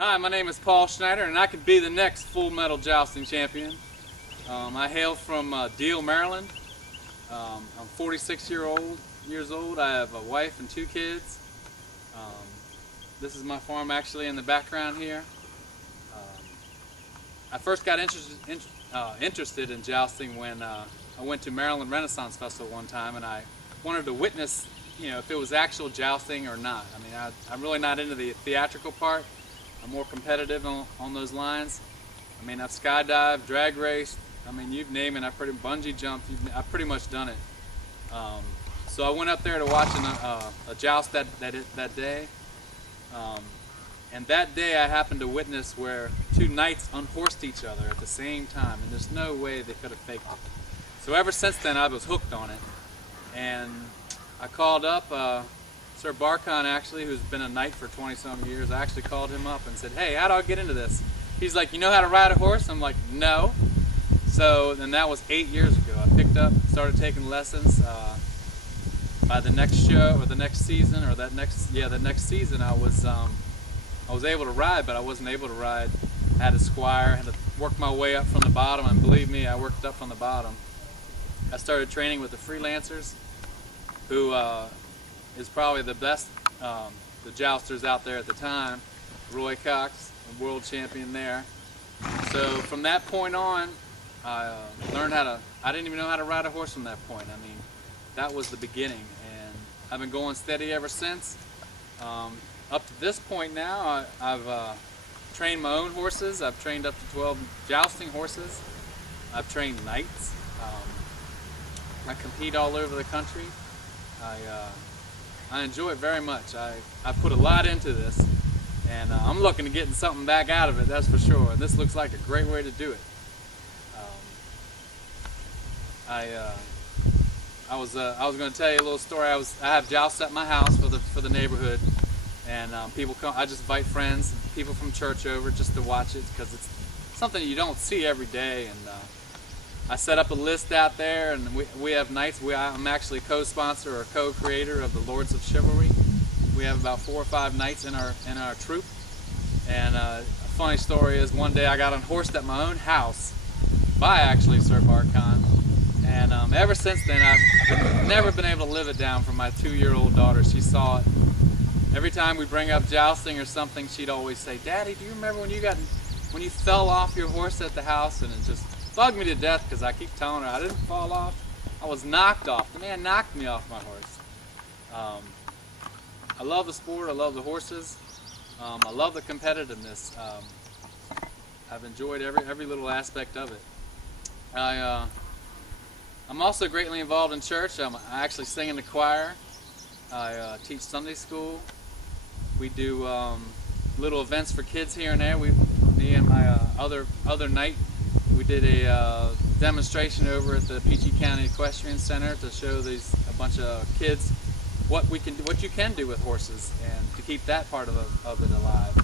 Hi, my name is Paul Schneider, and I could be the next full metal jousting champion. I hail from Deal, Maryland. I'm 46 years old. I have a wife and 2 kids. This is my farm actually in the background here. I first got interested in jousting when I went to Maryland Renaissance Festival one time, and I wanted to witness, if it was actual jousting or not. I mean, I'm really not into the theatrical part. I'm more competitive on those lines. I mean, I've skydived, drag raced. I mean, you name it. I've bungee jumped. I've pretty much done it. So I went up there to watch a joust that day. And that day I happened to witness where 2 knights unhorsed each other at the same time, and there's no way they could have faked it. So ever since then I was hooked on it, and I called up Sir Barkon, actually, who's been a knight for 20-some years. I actually called him up and said, hey, how do I get into this? He's like, you know how to ride a horse? I'm like, no. So then that was 8 years ago. I picked up, started taking lessons. By the next show, or the next season, or the next season, I was able to ride, but I wasn't able to ride. I had a squire, had to work my way up from the bottom, and believe me, I worked up from the bottom. I started training with the freelancers, who is probably the best, the jousters out there at the time. Roy Cox, a world champion there. So from that point on, I learned I didn't even know how to ride a horse from that point. I mean, that was the beginning, and I've been going steady ever since. Up to this point now, I've trained my own horses. I've trained up to 12 jousting horses. I've trained knights. I compete all over the country. I enjoy it very much. I put a lot into this, and I'm looking to getting something back out of it, that's for sure. And this looks like a great way to do it. I was going to tell you a little story. I have jousts at my house for the neighborhood, and people come. I just invite friends, people from church over just to watch it, because it's something you don't see every day. And I set up a list out there, and we have knights. I'm actually co-sponsor or co-creator of the Lords of Chivalry. We have about 4 or 5 knights in our troop. And a funny story is, one day I got unhorsed at my own house by actually Sir Barkon. And ever since then, I've never been able to live it down from my 2-year-old daughter. She saw it. Every time we bring up jousting or something, she'd always say, Daddy, do you remember when you fell off your horse at the house? And it just bugged me to death, because I keep telling her I didn't fall off. I was knocked off. The man knocked me off my horse. I love the sport. I love the horses. I love the competitiveness. I've enjoyed every little aspect of it. I'm also greatly involved in church. I actually sing in the choir. I teach Sunday school. We do little events for kids here and there. Me and my other knight, we did a demonstration over at the PG County Equestrian Center to show a bunch of kids what you can do with horses, and to keep that part of it alive.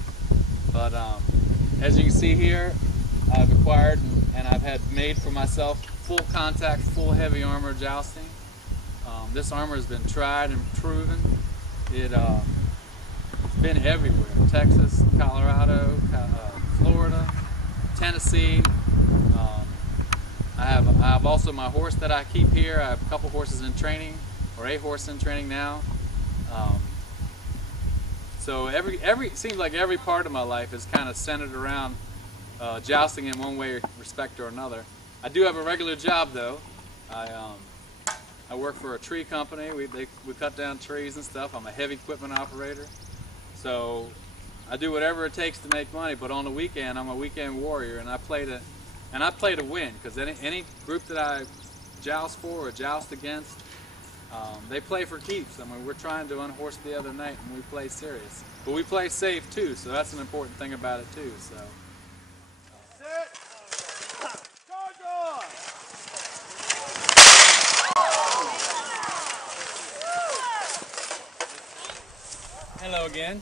But as you can see here, I've acquired and I've had made for myself full contact, full heavy armor jousting. This armor has been tried and proven. It's been everywhere: Texas, Colorado, Florida, Tennessee. I have also my horse that I keep here. I have a couple horses in training, or a horse in training now. So it seems like every part of my life is kind of centered around jousting in one way, respect or another. I do have a regular job though. I work for a tree company. We cut down trees and stuff. I'm a heavy equipment operator. So I do whatever it takes to make money. But on the weekend, I'm a weekend warrior, and I play to win. Because any group that I joust for or joust against, they play for keeps. I mean, we're trying to unhorse the other night, and we play serious. But we play safe too. So that's an important thing about it too. So. Hello again.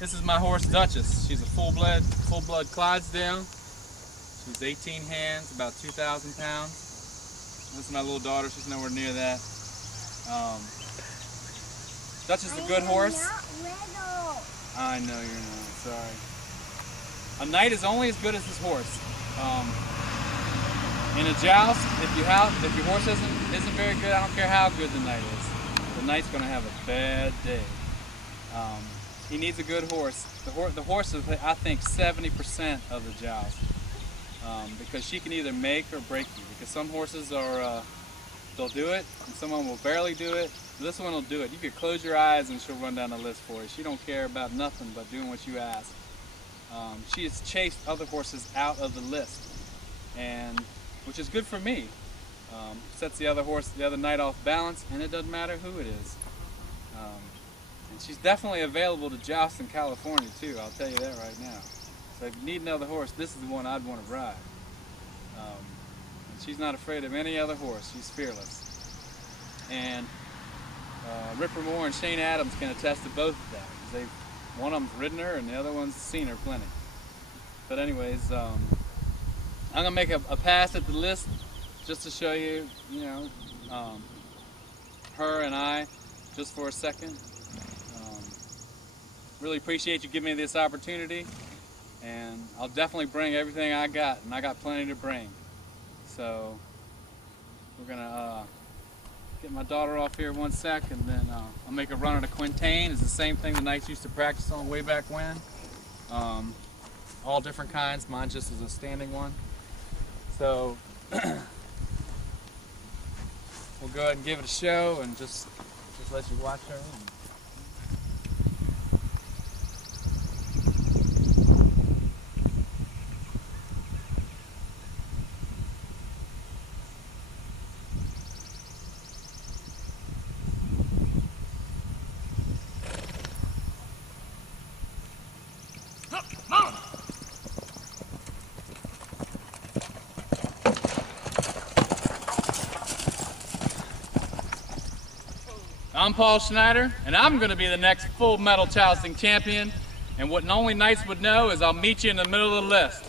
This is my horse Duchess. She's a full-blood Clydesdale. She's 18 hands, about 2,000 pounds. This is my little daughter. She's nowhere near that. Duchess is a good horse. I know you're not. Sorry. A knight is only as good as his horse. In a joust, if your horse isn't very good, I don't care how good the knight is. The knight's going to have a bad day. He needs a good horse. The horse is, I think, 70% of the joust, because she can either make or break you. Because some horses they'll do it, and some of them will barely do it. This one will do it. You could close your eyes and she'll run down the list for you. She don't care about nothing but doing what you ask. She has chased other horses out of the list, and which is good for me. Sets the other knight off balance, and it doesn't matter who it is. And she's definitely available to joust in California too, I'll tell you that right now. So if you need another horse, this is the one I'd want to ride. And she's not afraid of any other horse. She's fearless. And Ripper Moore and Shane Adams can attest to both of that. One of them's ridden her and the other one's seen her plenty. But anyways, I'm gonna make a pass at the list just to show you, her and I, just for a second. Really appreciate you giving me this opportunity, and I'll definitely bring everything I got, and I got plenty to bring. So we're gonna get my daughter off here 1 sec, and then I'll make a run at a quintain. It's the same thing the knights used to practice on way back when. All different kinds. Mine just is a standing one. So we'll go ahead and give it a show, and just let you watch her. I'm Paul Schneider, and I'm going to be the next full medal jousting champion. And what only knights would know is I'll meet you in the middle of the list.